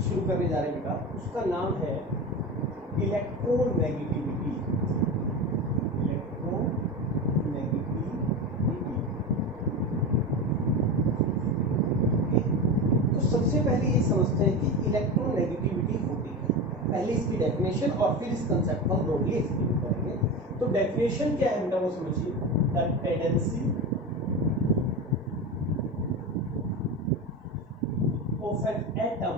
शुरू करने जा रहे हैं बेटा, उसका नाम है इलेक्ट्रोनेगेटिविटी। तो सबसे पहले ये समझते हैं कि इलेक्ट्रोनेगेटिविटी होती है। पहले इसकी डेफिनेशन और फिर इस कंसेप्ट को हम ब्रॉडली एक्सप्लेन करेंगे। तो डेफिनेशन क्या है बेटा वो समझिए, the tendency of an atom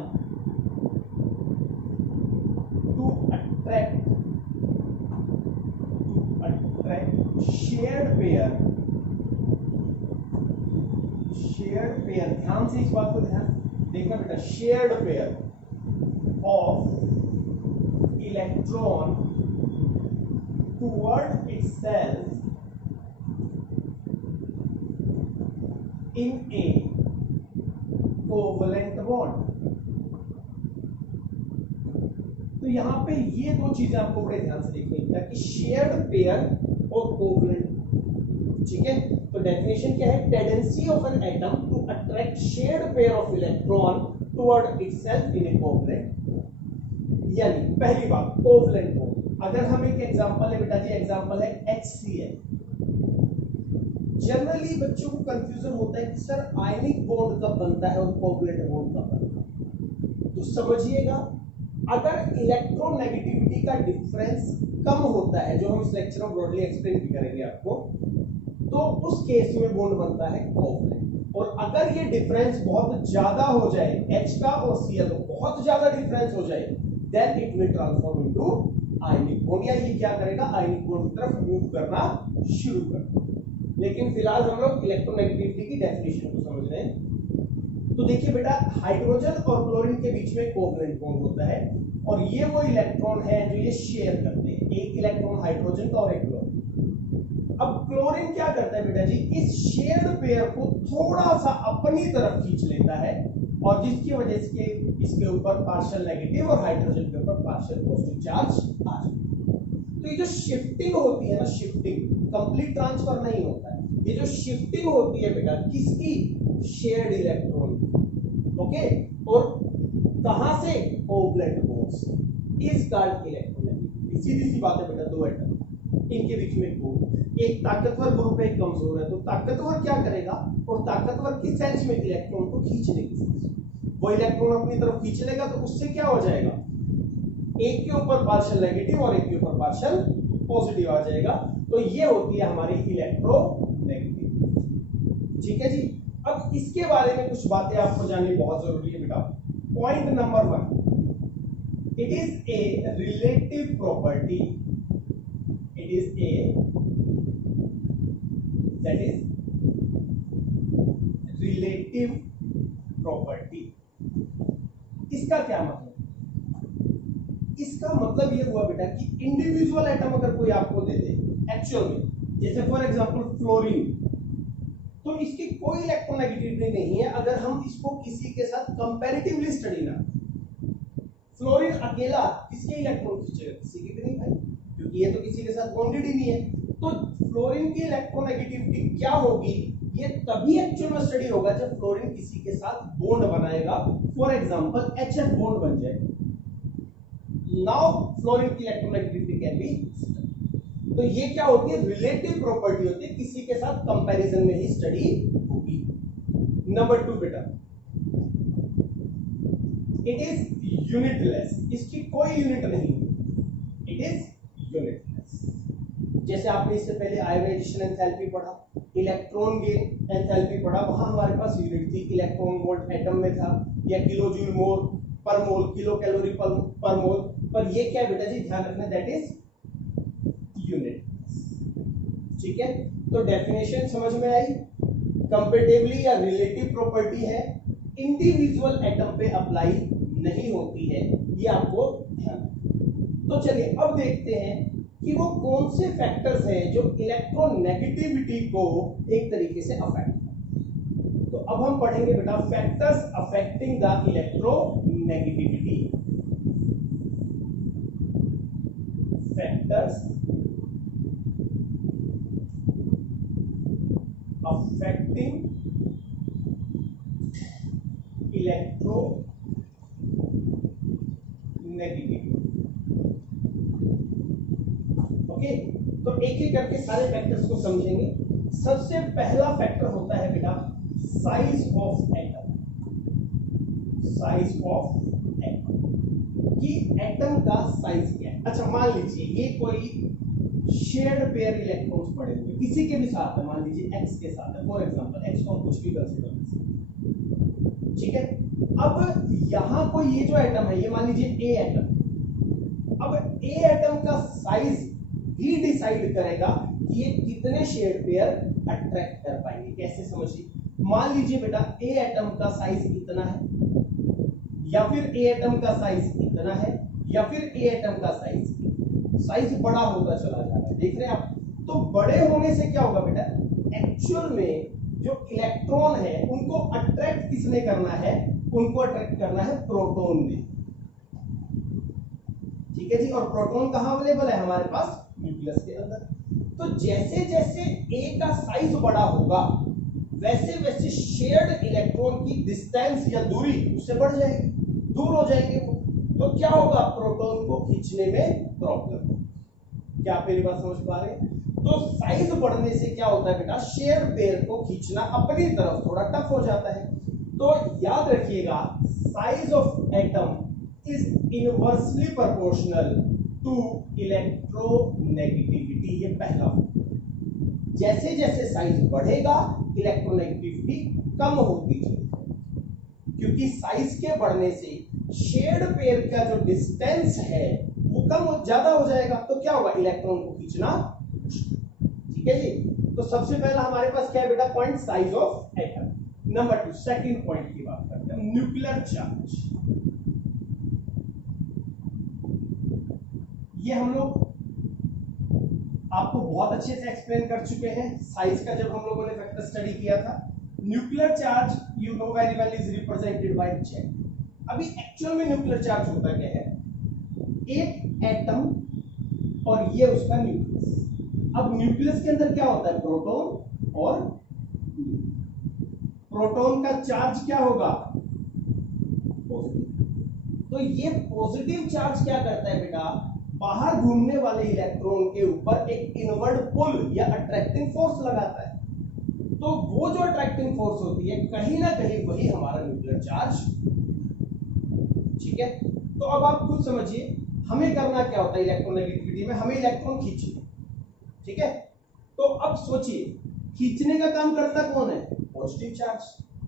to attract shared pair, ध्यान से इस बात को ध्यान देखना बेटा, shared pair of electron toward itself in a covalent bond. तो यहां पे ये दो चीजें आपको बड़े ध्यान से देखनी है कि शेयर्ड पेयर और कोवलेंट, ठीक है। तो डेफिनेशन क्या है, tendency of an atom to attract shared pair of electron toward itself in a covalent. यानी पहली बात कोवलेंट बॉन्ड, अगर हम एक एग्जांपल है बेटा जी, एग्जांपल है HCl। जनरली बच्चों को कंफ्यूजन होता है कि सर आयनिक बॉन्ड कब बनता है और कोवलेंट बॉन्ड कब बनता है। तो समझिएगा, अगर इलेक्ट्रोनेगेटिविटी का डिफरेंस कम होता है, जो हम इस लेक्चर में ब्रॉडली एक्सप्लेन भी करेंगे आपको, तो उस केस में बॉन्ड बनता है कोवलेंट। और अगर ये डिफरेंस बहुत ज्यादा हो जाए, H का और Cl का बहुत ज्यादा डिफरेंस हो जाए, then it will transform into ionic bond, या ये क्या करेगा, आयनिक बॉन्ड की तरफ मूव करना शुरू कर देगा। लेकिन फिलहाल हम लोग इलेक्ट्रोनेगेटिविटी की डेफिनेशन को समझ रहे हैं। तो देखिए बेटा, हाइड्रोजन और क्लोरीन के बीच में कोवलेंट बॉन्ड होता है, और ये वो इलेक्ट्रॉन है जो ये शेयर करते हैं, एक इलेक्ट्रॉन हाइड्रोजन का और एक क्लोरीन। अब क्लोरीन क्या करता है बेटा जी, इस शेयर्ड पेयर को थोड़ा सा अपनी तरफ खींच लेता है, और जिसकी वजह से इसके ऊपर पार्शियल नेगेटिव और हाइड्रोजन के ऊपर पार्शियल पॉजिटिव चार्ज आ जाता है। तो ये जो शिफ्टिंग होती है ना, शिफ्टिंग, कंप्लीट ट्रांसफर नहीं होता है, ये जो शिफ्टिंग होती है बेटा किसकी, शेयर्ड इलेक्ट्रॉन, ओके, और कहां से, कोवलेंट बॉन्ड से, इज कॉल्ड इलेक्ट्रोनेगेटिविटी। सीधी सी बात है बेटा, दो एटम इनके बीच में एक ताकतवर ग्रुप है, एक कमजोर है, तो ताकतवर क्या करेगा, और ताकतवर किस सेंस में, इलेक्ट्रॉन को खींचने की सेंस में। वो इलेक्ट्रॉन अपनी तरफ खींच लेगा तो उससे क्या हो जाएगा, एक के ऊपर पार्शियल नेगेटिव और एक के ऊपर पार्शियल पॉजिटिव आ जाएगा। तो ये होती है हमारी इलेक्ट्रोनेगेटिविटी, ठीक है जी। अब इसके बारे में कुछ बातें आपको जाननी बहुत जरूरी है बेटा। Point number 1, it is a relative property, it is a that is relative property. इसका क्या मतलब, इसका मतलब ये हुआ बेटा कि इंडिविजुअल एटम अगर कोई आपको दे दे एक्चुअल में, जैसे फॉर एग्जांपल फ्लोरीन, तो इसकी कोई इलेक्ट्रोनेगेटिविटी नहीं है अगर हम इसको किसी के साथ कंपैरेटिवली स्टडी ना। फ्लोरीन अकेला किसके इलेक्ट्रॉन खींचेगा, किसी के भी नहीं भाई, क्योंकि ये तो किसी के साथ बॉन्डेड ही नहीं है। तो फ्लोरीन की इलेक्ट्रोनेगेटिविटी क्या होगी, ये तभी एक्चुअल में स्टडी होगा जब फ्लोरीन किसी के साथ बॉन्ड बनाएगा, फॉर एग्जांपल HF बॉन्ड बन जाए, नाउ फ्लोरीन की इलेक्ट्रोनेगेटिविटी कैन बी। तो ये क्या होती है, रिलेटिव प्रॉपर्टी होती है, किसी के साथ कंपैरिजन में ही स्टडी होगी। नंबर 2 बेटा, इट इज यूनिटलेस, इसकी कोई यूनिट नहीं, इट इज यूनिटलेस। जैसे आपने इससे पहले आयोनाइजेशन एंथैल्पी पढ़ा, इलेक्ट्रॉन गेन एंथैल्पी पढ़ा, वहां हमारे पास यूनिट थी, इलेक्ट्रॉन वोल्ट एटम में था, या किलो जूल मोल पर मोल, किलो कैलोरी पर मोल। पर ये क्या है बेटा जी, ध्यान रखना, दैट इज यूनिट, ठीक है। तो डेफिनेशन समझ में आई, कंपैरेटिवली या रिलेटिव प्रॉपर्टी है, इंडिविजुअल एटम पे अप्लाई नहीं होती है, ये आपको ध्यान। तो चलिए अब देखते हैं कि वो कौन से फैक्टर्स हैं जो इलेक्ट्रोनेगेटिविटी को एक तरीके से अफेक्ट करते हैं। तो अब हम पढ़ेंगे बेटा factors affecting the electronegativity, factors affecting electronegativity। Negative. Okay, तो एक एक करके सारे फैक्टर्स को समझेंगे। सबसे पहला फैक्टर होता है बेटा size of atom. Size of atom कि एटम का साइज क्या है। अच्छा मान लीजिए ये कोई शेयर्ड पेयर इलेक्ट्रॉन्स पड़े हुए किसी के भी साथ है, मान लीजिए x के साथ है, फॉर एग्जांपल x को हम कुछ भी कंसीडर कर सकते, ठीक है। अब यहां कोई ये जो एटम है, ये मान लीजिए A एटम। अब A एटम का साइज ही डिसाइड करेगा कि ये कितने शेयर्ड पेयर अट्रैक्ट कर पाएंगे। कैसे समझिए, मान लीजिए बेटा A एटम का साइज इतना है, या फिर A एटम का साइज इतना है, या फिर A एटम का साइज बड़ा होता चला जा रहा है, देख रहे हैं आप। तो बड़े होने से क्या होगा बेटा, एक्चुअल में जो इलेक्ट्रॉन है उनको अट्रैक्ट किसने करना है, उनको अट्रैक्ट करना है प्रोटॉन ने, ठीक है जी। और प्रोटॉन कहां अवेलेबल है, हमारे पास न्यूक्लियस के अंदर। तो जैसे जैसे A का साइज बड़ा होगा वैसे वैसे शेयर्ड इलेक्ट्रॉन की डिस्टेंस या दूरी उससे बढ़ जाएगी, दूर हो जाएंगे वो। तो क्या होगा, प्रोटॉन को खींचने में प्रॉब्लम। क्या आप मेरी बात समझ पा रहे हैं? तो साइज बढ़ने से क्या होता है बेटा, शेयर पेयर को खींचना अपनी तरफ थोड़ा टफ हो जाता है। तो याद रखिएगा size of atom is inversely proportional to electronegativity. ये पहला, जैसे जैसे साइज बढ़ेगा इलेक्ट्रोनेगेटिविटी कम होती जाएगी, क्योंकि साइज के बढ़ने से शेयर्ड पेयर का जो डिस्टेंस है वो ज्यादा हो जाएगा। तो क्या होगा, इलेक्ट्रॉन को खींचना, ठीक है जी। तो सबसे पहला हमारे पास क्या है बेटा, point size of atom. Number 2 second point की बात करते हैं, न्यूक्लियर चार्ज। ये हम लोग आपको बहुत अच्छे से एक्सप्लेन कर चुके हैं साइज का, जब हम लोगों ने फैक्टर स्टडी किया था। Nuclear charge you know very well is represented by Z। अभी एक्चुअल में न्यूक्लियर चार्ज होता क्या है, एक एटम और ये उसका न्यूक्लियस। अब न्यूक्लियस के अंदर क्या होता है, प्रोटॉन और प्रोटॉन का चार्ज क्या होगा, पॉजिटिव। तो ये पॉजिटिव चार्ज क्या करता है बेटा, बाहर घूमने वाले इलेक्ट्रॉन के ऊपर एक इनवर्ड पुल या अट्रैक्टिंग फोर्स लगाता है। तो वो जो अट्रैक्टिंग फोर्स होती है कहीं ना कहीं वही हमारा न्यूक्लियर चार्ज, ठीक है। तो अब आप खुद समझिए हमें करना क्या होता है इलेक्ट्रोनेगेटिविटी में, हमें इलेक्ट्रॉन खींचना, ठीक है। तो अब सोचिए खींचने का काम करता कौन है, पॉजिटिव चार्ज।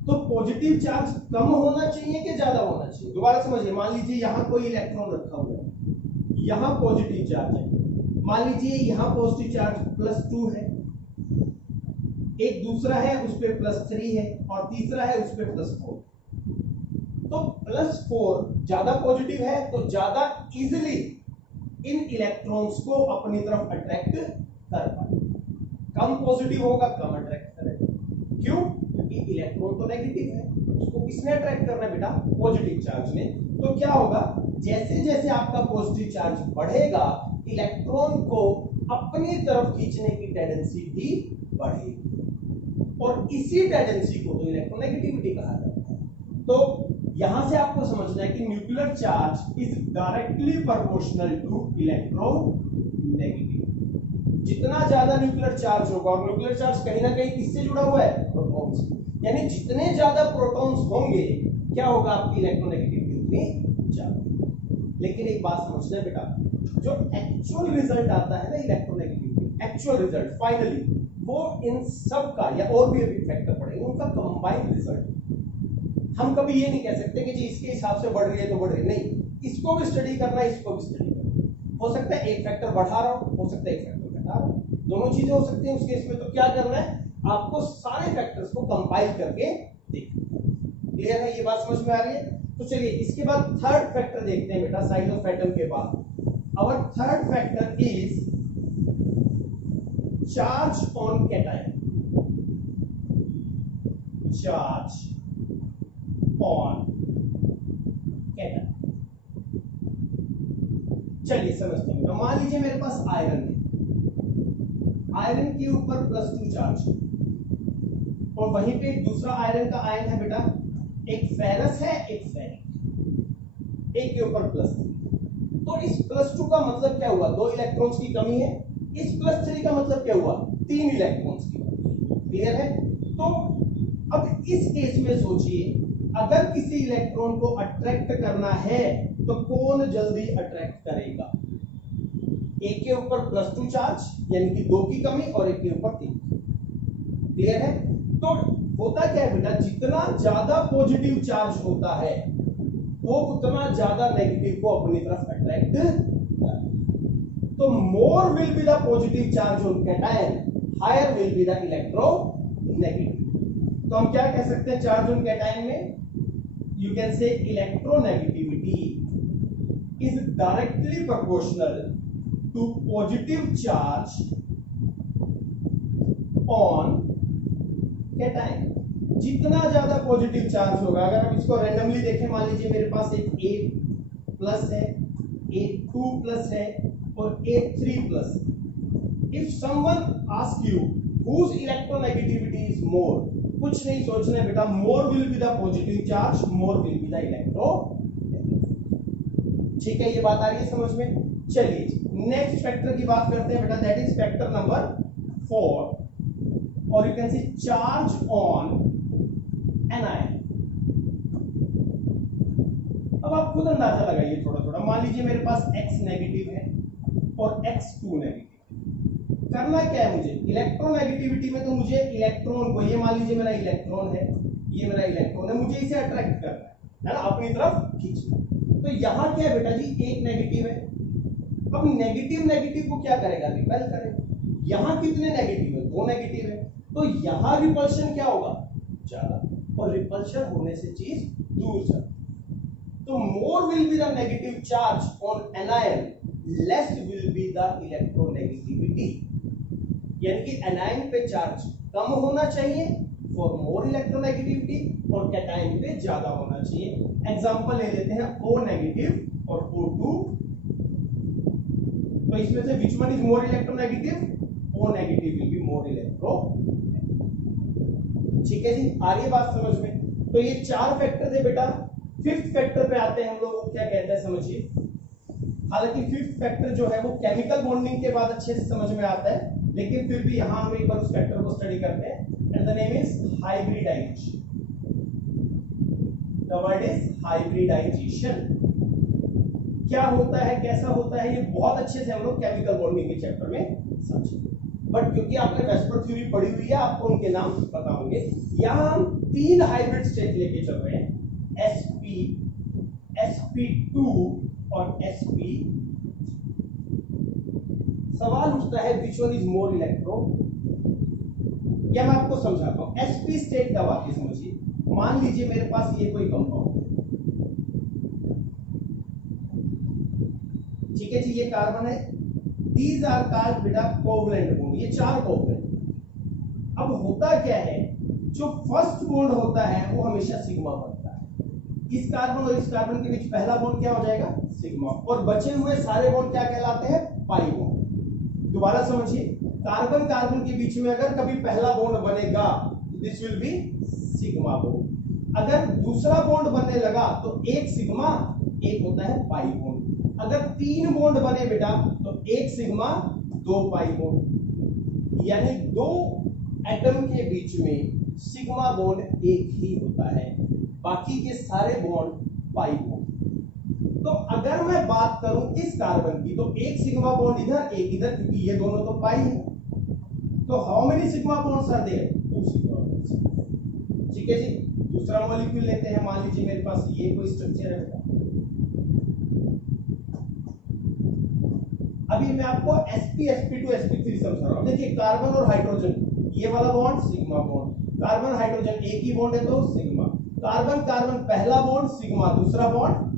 तो पॉजिटिव चार्ज कम होना चाहिए कि ज्यादा होना चाहिए, दोबारा समझिए। मान लीजिए यहां कोई इलेक्ट्रॉन रखा हुआ है, यहां पॉजिटिव चार्ज है, मान लीजिए यहां पॉजिटिव चार्ज +2 है, एक दूसरा है उस पे +3 है, और तीसरा है उस पे +4। तो +4 ज्यादा पॉजिटिव है तो ज्यादा इजीली इन इलेक्ट्रॉन्स को अपनी तरफ अट्रैक्ट कर पाए। कम पॉजिटिव होगा कम अट्रैक्ट करेगा, क्यों, क्योंकि इलेक्ट्रॉन तो नेगेटिव है, उसको किसने अट्रैक्ट करना है बेटा, पॉजिटिव चार्ज ने। तो क्या होगा, जैसे जैसे आपका पॉजिटिव चार्ज बढ़ेगा इलेक्ट्रॉन को अपनी तरफ खींचने की टेंडेंसी भी बढ़ेगी, और इसी टेंडेंसी को तो इलेक्ट्रोनेगेटिविटी कहा जाता है। तो यहां से आपको समझना है कि nuclear charge is directly proportional to electronegativity. जितना ज्यादा न्यूक्लियर चार्ज होगा, और न्यूक्लियर चार्ज कहीं ना कहीं किससे जुड़ा हुआ है, प्रोटॉन से, यानी जितने ज्यादा प्रोटॉन्स होंगे क्या होगा, आपकी इलेक्ट्रोनेगेटिविटी उतनी ज्यादा। लेकिन एक बात समझना है बेटा, जो एक्चुअल रिजल्ट आता है ना इलेक्ट्रोनेगेटिविटी, एक्चुअल रिजल्ट फाइनली वो इन सब का, या और भी अभी फैक्टर पड़ेंगे, उनका कंबाइंड रिजल्ट। हम कभी ये नहीं कह सकते कि जी इसके हिसाब से बढ़ रही है तो बढ़ रही, नहीं, इसको भी स्टडी करना है, इसको भी स्टडी करना। हो सकता है एक फैक्टर बढ़ा रहा हो सकता है एक फैक्टर घटा रहा हो, दोनों चीजें हो सकती हैं उस केस में। तो क्या करना है, आपको सारे फैक्टर्स को कंपाइल करके देखना। क्लियर है, ये बात समझ में आ रही है? तो चलिए इसके बाद थर्ड फैक्टर देखते हैं बेटा, साइज ऑफ एटम के बाद। Our third factor is charge on cation. Charge on cation, चलिए समझते हैं। मान लीजिए मेरे पास आयरन है, आयरन के ऊपर +2 चार्ज है, और वहीं पे एक दूसरा आयरन का आयन है बेटा, एक फेरस है एक फेरिक, एक के ऊपर +3। तो इस +2 का मतलब क्या हुआ, 2 इलेक्ट्रॉन्स की कमी है। इस +3 का मतलब क्या हुआ, 3 इलेक्ट्रॉन्स की कमी। क्लियर है। तो अब इस केस में सोचिए, अगर किसी इलेक्ट्रॉन को अट्रैक्ट करना है तो कौन जल्दी अट्रैक्ट करेगा, एक के ऊपर +2 चार्ज यानी कि 2 की कमी और एक के ऊपर 3। क्लियर है। तो होता क्या है बेटा, जितना ज्यादा पॉजिटिव चार्ज होता है वो उतना ज्यादा नेगेटिव को अपनी तरफ अट्रैक्ट करता है। तो more will be the positive charge on cation, higher will be the electronegative. तो हम क्या कह सकते हैं चार्ज ऑन कैटायन में, you can say electronegativity is directly proportional to positive charge on cation. जितना ज्यादा पॉजिटिव चार्ज होगा, अगर हम इसको रैंडमली देखें, मान लीजिए मेरे पास एक A+ है, A2+ है और A3+। If someone ask you whose electronegativity is more, कुछ नहीं सोचना है बेटा, more will be the positive charge, more will be the electro। ठीक है, ये बात आ रही है समझ में। चलिए नेक्स्ट फैक्टर की बात करते हैं बेटा, दैट इज फैक्टर नंबर 4, और you can see charge on anion. अब आप खुद अंदाजा लगाइए थोड़ा थोड़ा। मान लीजिए मेरे पास X नेगेटिव है और X2 नेगेटिव। करना क्या है मुझे, इलेक्ट्रोनेगेटिविटी में तो मुझे इलेक्ट्रॉन को, ये मान लीजिए मेरा इलेक्ट्रॉन है, ये मेरा इलेक्ट्रॉन है, मुझे इसे अट्रैक्ट करना है ना, अपनी तरफ खींचना। तो यहां क्या है बेटा जी, एक नेगेटिव है। अब नेगेटिव नेगेटिव को क्या करेगा, रिपेल करेगा। यहां कितने नेगेटिव है, 2 नेगेटिव है, तो यहां रिपल्शन क्या होगा, ज्यादा, और रिपल्शन होने से चीज दूर जाती। तो more will be the negative charge on anion, less will be the electronegativity. यानी कि एनायन पे चार्ज कम होना चाहिए फॉर मोर इलेक्ट्रोनेगेटिविटी, और कैटायन पे ज्यादा होना चाहिए। एग्जांपल ले लेते हैं O नेगेटिव और O2। तो इसमें से which one is more electronegative, O negative will be more electro. ठीक है जी, आ रही है बात समझ में। तो ये 4 फैक्टर थे बेटा। 5th फैक्टर पे आते हैं हम लोग, क्या कहते हैं समझिए। हालांकि 5th फैक्टर जो है वो केमिकल बॉन्डिंग के बाद अच्छे से समझ में आता है, लेकिन फिर भी यहां हम एक बार उस फैक्टर को स्टडी करते हैं, and the name is hybridization. The word is hybridization. क्या होता है, कैसा होता है, ये बहुत अच्छे से हम लोग केमिकल बॉन्डिंग के चैप्टर में समझेंगे। बट क्योंकि आपने वेस्पर थ्योरी पढ़ी हुई है, आपको उनके नाम पता होंगे। यहां हम 3 हाइब्रिड स्टेट लेके चल रहे हैं, sp, sp2 और sp। सवाल उठता है which one is more electro. या मैं आपको समझाता हूं, sp स्टेट का वाक्य समझिए। मान लीजिए मेरे पास ये कोई कंपाउंड, ठीक है जी, ये कार्बन है। दीज आर कॉल्ड बेटा कोवलेंट बॉन्ड, ये 4 कोवलेंट। अब होता क्या है, जो फर्स्ट बॉन्ड होता है वो हमेशा सिग्मा बनता है। इस कार्बन और इस कार्बन के बीच पहला बॉन्ड क्या हो जाएगा, सिग्मा, और बचे हुए सारे बॉन्ड क्या कहलाते हैं, पाई बॉन्ड। दोबारा समझिए, कार्बन कार्बन के बीच में अगर कभी पहला बॉन्ड बनेगा, this will be sigma bond. अगर दूसरा बॉन्ड बनने लगा तो एक सिग्मा, एक होता है पाई बॉन्ड। अगर 3 बॉन्ड बने बेटा तो एक सिग्मा 2 पाई बॉन्ड, यानी 2 एटम के बीच में सिग्मा बॉन्ड एक ही होता है, बाकी के सारे बॉन्ड पाई बॉन्ड। तो अगर मैं बात करूं इस कार्बन की, तो एक सिग्मा बॉन्ड इधर, एक इधर, क्योंकि ये दोनों तो पाई है। तो how many sigma bonds are there, 2 sigma bonds. ठीक है जी, दूसरा मॉलिक्यूल लेते हैं। मान लीजिए मेरे पास ये कोई स्ट्रक्चर है बेटा। अभी मैं आपको sp, sp2, sp3 समझा रहा हूं। देखिए कार्बन और हाइड्रोजन, ये वाला bond sigma bond, carbon hydrogen एक ही बॉन्ड है तो सिग्मा, कार्बन कार्बन पहला बॉन्ड सिग्मा, दूसरा बॉन्ड।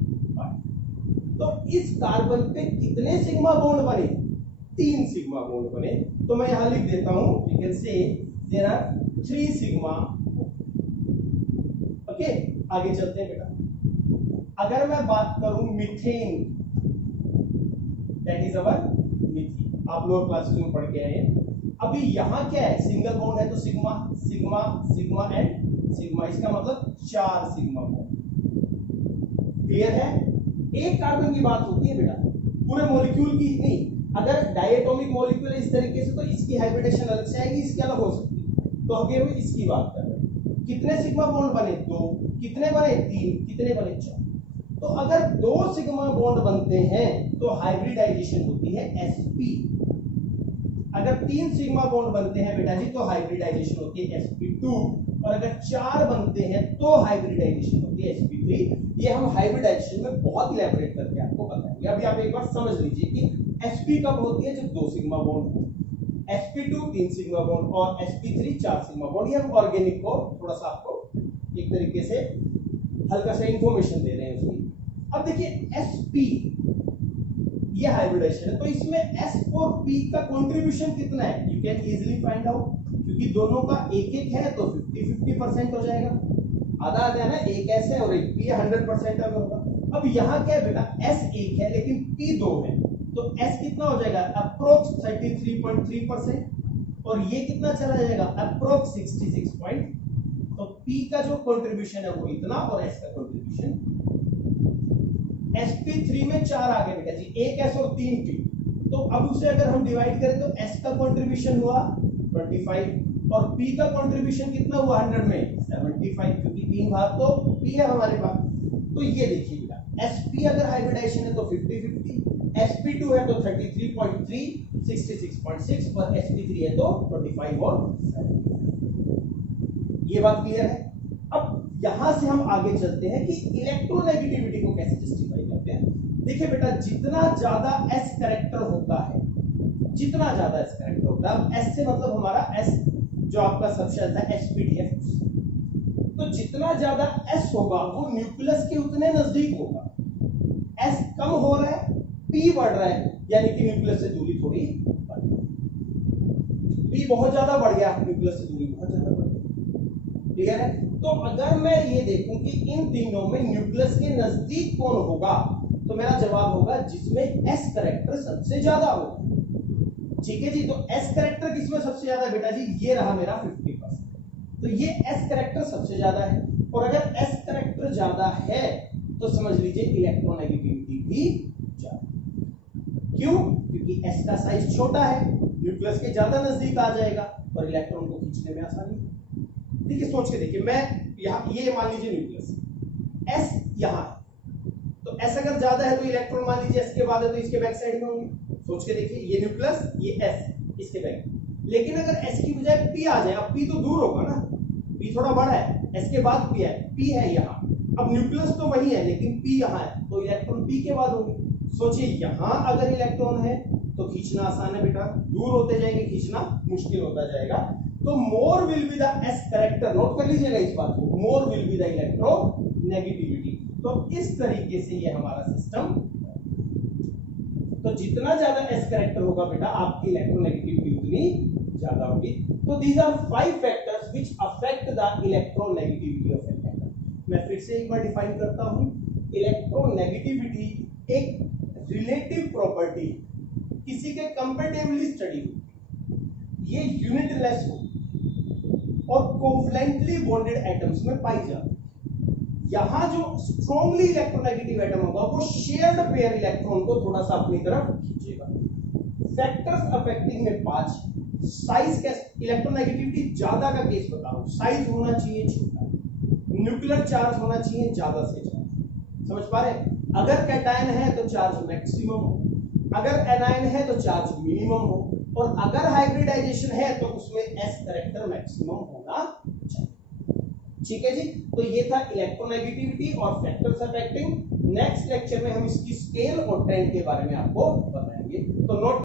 तो इस कार्बन पे कितने सिग्मा बॉन्ड बने, 3 सिग्मा बॉन्ड बने। तो मैं यहां लिख देता हूं, you can say there are 3 sigma. Okay, आगे चलते हैं बेटा। अगर मैं बात करूं methane, that is our methane, आप लोग क्लासेस में पढ़ के आए हैं। अभी यहां क्या है, सिंगल बॉन्ड है तो sigma sigma sigma and sigma, इसका मतलब 4 सिग्मा बॉन्ड। क्लियर है। एक कार्बन की बात होती है बेटा, पूरे मॉलिक्यूल की नहीं, अगर डायटोमिक मॉलिक्यूल है इस तरीके से तो इसकी हाइब्रिडेशन अलग से आएगी, इसकी अलग हो सकती है। तो अभी हम इसकी बात कर रहे हैं। कितने सिग्मा बॉन्ड बने? 2। कितने बने? 3। कितने बने? 4। तो अगर 2 सिग्मा बॉन्ड बनते हैं तो हाइब्रिडाइजेशन होती है sp। अगर 3 सिग्मा बॉन्ड बनते हैं बेटा जी तो हाइब्रिडाइजेशन होती है sp2, और अगर 4 बनते हैं तो हाइब्रिडाइजेशन होती है sp3। ये हम हाइब्रिडाइजेशन में बहुत इलैबोरेट करके आपको बताएंगे। अभी आप एक बार समझ लीजिए कि sp कब होती है? जब 2 सिग्मा बॉन्ड हो, sp2 3 सिग्मा बॉन्ड और sp3 4 सिग्मा बॉन्ड। ये हम ऑर्गेनिक को थोड़ा सा आपको एक तरीके से हल्का सा इंफॉर्मेशन दे रहे हैं उसकी। अब देखिए sp ये हाइब्रिडाइजेशन है, तो इसमें s और p का कंट्रीब्यूशन कितना है? You can easily find out, क्योंकि दोनों का एक एक है तो 50-50% हो जाएगा। आधा आधा है ना, एक s है और एक p 100% अगर होगा। अब यहाँ क्या है बेटा? s एक है लेकिन p 2 है, तो s कितना हो जाएगा? अप्रोक्स 33.3%, और ये कितना चला जाएगा? अप्रोक्स 66. तो p का जो कंट्रीब्यूशन है वो इतना, और s का कंट्रीब्यूशन sp3 में 4 आ गए बेटा जी, एक s और 3 p। तो अब उसे अगर हम डिवाइड करें तो s का कंट्रीब्यूशन हुआ 25, और p का कंट्रीब्यूशन कितना हुआ 100 में? 75, क्योंकि 3 भाग तो p है हमारे पास। तो ये देखिए बेटा, sp अगर हाइब्रिडाइजेशन है तो 50-50, sp2 है तो 33.3, 66.6, और sp3 है तो 25 और 7। ये बात क्लियर है? अब यहां से हम आगे चलते हैं कि इलेक्ट्रोनेगेटिविटी को कैसे जस्टिफाई करते हैं। देखिए बेटा, जितना ज्यादा s कैरेक्टर होता है, जितना ज्यादा s कैरेक्टर होता है, अब s से मतलब हमारा s जो आपका सबशब्द है sp_df, तो जितना ज्यादा s होगा वो न्यूक्लियस के उतने नजदीक होगा। s कम हो रहा है, p बढ़ रहा है, यानी कि न्यूक्लियस से दूरी थोड़ी बढ़ गई। p बहुत ज्यादा बढ़ गया, न्यूक्लियस से दूरी बहुत ज्यादा बढ़ गई। क्लियर है? तो अगर मैं ये देखूं कि इन तीनों में न्यूक्लियस के नजदीक कौन होगा, तो मेरा जवाब होगा जिसमें s कैरेक्टर सबसे ज्यादा होगा। ठीक है जी, तो s कैरेक्टर किसमें सबसे ज्यादा है बेटा जी? ये रहा मेरा 50%, तो ये s कैरेक्टर सबसे ज्यादा है। और अगर s कैरेक्टर ज्यादा है तो समझ लीजिए इलेक्ट्रोनेगेटिविटी भी ज्यादा। क्यों? क्योंकि s का साइज छोटा है, न्यूक्लियस के ज्यादा नजदीक आ जाएगा और इलेक्ट्रॉन को खींचने में आसानी है। देखिए सोच के देखिए, मैं यहाँ ये मान लीजिए न्यूक्लियस s यहाँ है, तो s अगर ज्यादा है तो इलेक्ट्रॉन मान लीजिए s के बाद है तो इसके बैक साइड में होंगे। सोच के देखिए, ये न्यूक्लियस, ये s, इसके बैक। लेकिन अगर s की बजाय p आ जाए, अब p तो दूर होगा ना, p थोड़ा बड़ा है, s के बाद p है, p है यहाँ। अब न्यूक्लियस तो वही है लेकिन p यहाँ है, तो इलेक्ट्रॉन p के बाद होंगे। सोचिए यहाँ अगर इलेक्ट्रॉन है तो खींचना आसान है बेटा, दूर होते जाएंगे खींचना मुश्किल होता जाएगा। तो more will be the s character, note कर लीजिएगा इस बात को, मोर विल बी द इलेक्ट्रोनेगेटिविटी। तो इस तरीके से ये हमारा सिस्टम, तो जितना ज्यादा s कैरेक्टर होगा बेटा आपकी इलेक्ट्रोनेगेटिविटी उतनी ज्यादा होगी। तो these are 5 factors which affect the electronegativity of an atom. मैं फिर से एक बार डिफाइन करता हूं, इलेक्ट्रोनेगेटिविटी एक रिलेटिव प्रॉपर्टी, किसी के कंपैरेटिवली स्टडी हो, ये यूनिटलेस हो और कोवलेंटली बॉन्डेड एटम्स में पाई जाती है। यहां जो स्ट्रांगली इलेक्ट्रोनेगेटिव एटम होगा वो शेयर्ड पेयर इलेक्ट्रॉन को थोड़ा सा अपनी तरफ खींचेगा। फैक्टर्स अफेक्टिंग में 5, साइज का, इलेक्ट्रोनेगेटिविटी ज्यादा का केस बता रहा हूं, साइज होना चाहिए छोटा, न्यूक्लियर चार्ज होना चाहिए ज्यादा से ज्यादा। समझ पा रहे? अगर कैटायन है तो चार्ज मैक्सिमम हो, अगर एनायन है तो चार्ज मिनिमम हो, और अगर हाइब्रिडाइजेशन है तो उसमें s कैरेक्टर मैक्सिमम होना चाहिए। ठीक है जी, तो ये था इलेक्ट्रोनेगेटिविटी और फैक्टर्स अफेक्टिंग। नेक्स्ट लेक्चर में हम इसकी स्केल और ट्रेंड के बारे में आपको बताएंगे। तो नोट